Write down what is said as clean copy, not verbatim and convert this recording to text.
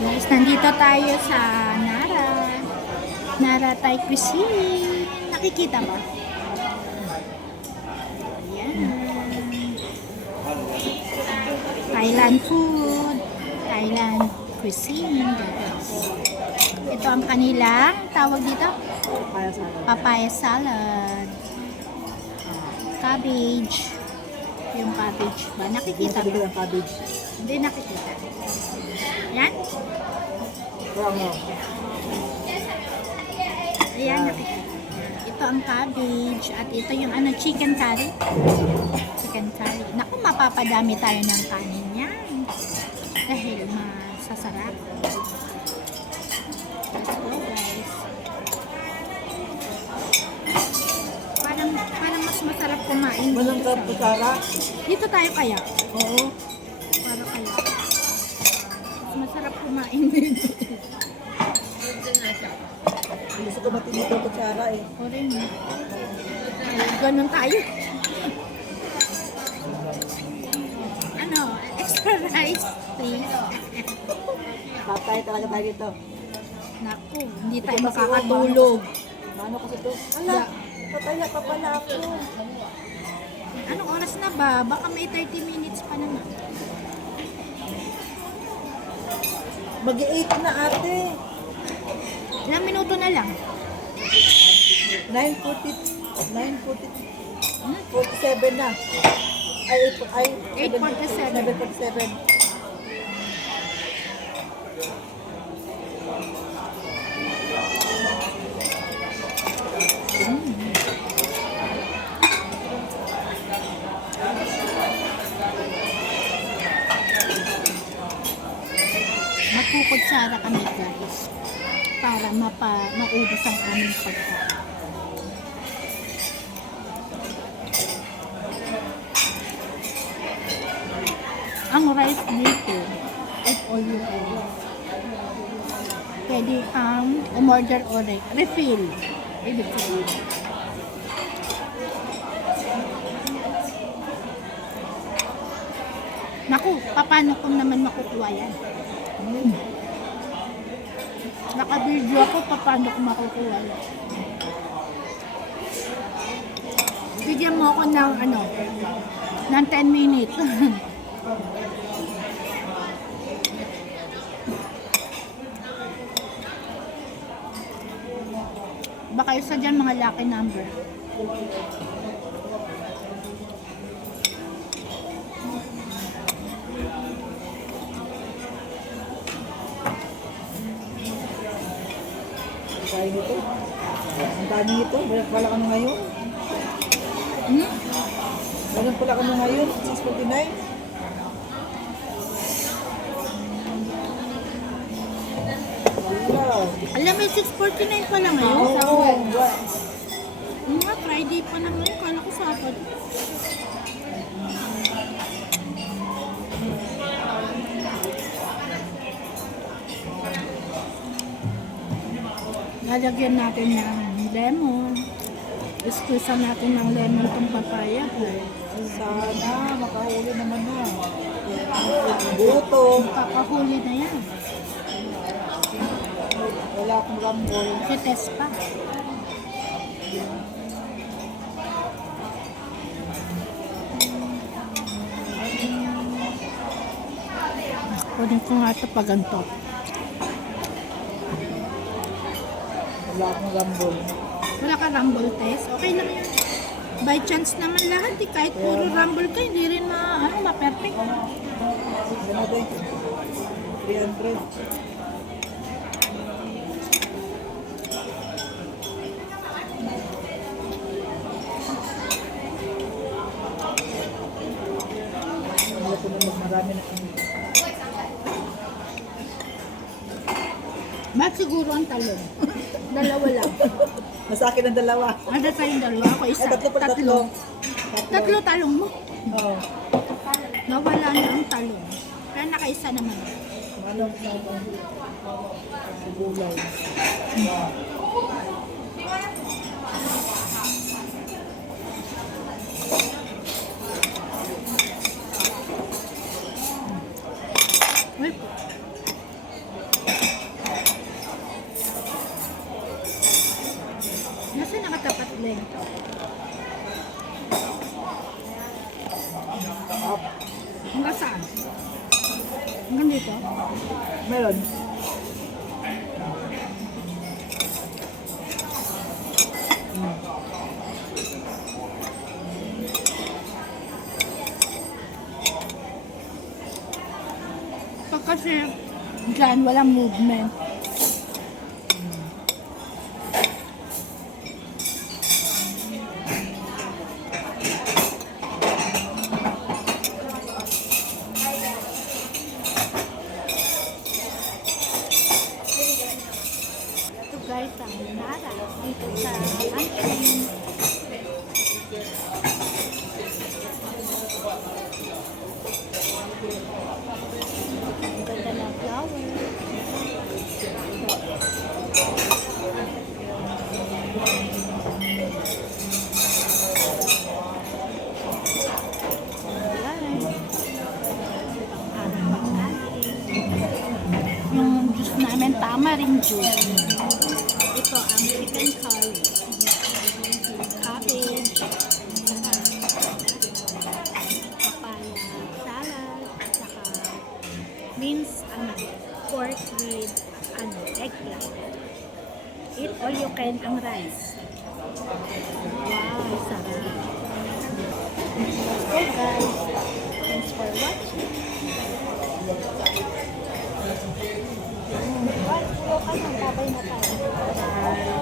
Guys, nandito tayo sa Nara Thai Cuisine. Nakikita ba? Ayan. Thailand food. Thailand cuisine, guys. Ito ang kanilang tawag dito? Papaya salad. Papaya salad. Cabbage. Yung cabbage ba? Nakikita Kita ba? ng cabbage. Hindi nakikita. Yan. Parang mo. Ayan, nakikita. Ito ang cabbage. At ito yung chicken curry. Chicken curry. Naku, mapapadami tayo ng kanin yan. Dahil masasarap. Let's go, guys. Parang mas masarap kumain. Walang kutsara. Dito tayo kaya. Oo. Para kaya. Mas masarap kumain dito. Gusto ko matinit yung kutsara eh. O rin. Ganun tayo. Extra rice, please. Patay talaga tayo dito. Naku, hindi tayo makakatulog. Ano kasi to? Ala, pataya pa pala ako. Anong oras na ba? Baka may 30 minutes pa naman. Mag-8 na ate. Ilang minuto na lang. 47 na. Ay, 8:47. 7:47. Magkukutsara kami, guys. Para maubos ang aming pagkain. Ang rice dito, if all you want. Pwede umorder o refill. Ibig sabihin. Naku, paano ko naman makukuha yan? Naka-video ako, paano ko makukuha yan? Bigyan mo ako ng ng 10 minutes. Baka isa dyan mga lucky number. Kaya nito. Ang dami nito. Walang pala kano ngayon. Walang pala kano ngayon. 6:49. Alam mo, 6:49 pa lang ngayon. Oo. Nga, Friday pa lang ngayon. Kala ko Sabado. Lalagyan natin ng lemon. Squeeze natin ng lemon itong papaya. Sana makahuli naman na. Gutom. Kakahuli na yan. Wala akong rambol. Kites pa. Kunin ko nga ito pag ganito. Wala akong rambol. Wala ka rumble test? Okay lang yun. By chance naman lahat, kahit puro rumble ka, hindi rin ma-perfect. Ano din? 300. Wala ko naman marami na kami. Ba't siguro ang talon? Dalawa lang. Nasa akin ang dalawa. Ano tayong dalawa? Ako isa. Ay, tatlo pala, tatlo. Tatlo talong mo. Oo. Nawala na ang talong. Kaya nakaisa naman. Ano? Gulay. rin. Up. Hanggang saan? Hanggang dito? Meron. Pag kasi dyan walang movement. Ito guys, ang Nara dito sa lunchroom. Ang ganda ng flower. Ayan. Ang aming pagkain. Yung juice namin, tamarind juice. Ito ang chicken curry. Cabbage. Papaya salad. Saka minced pork with eggplant. Eat all you can ang rice. Wow, sarap. So guys, thanks for watching. Puro ka ng babay na tayo. Bye.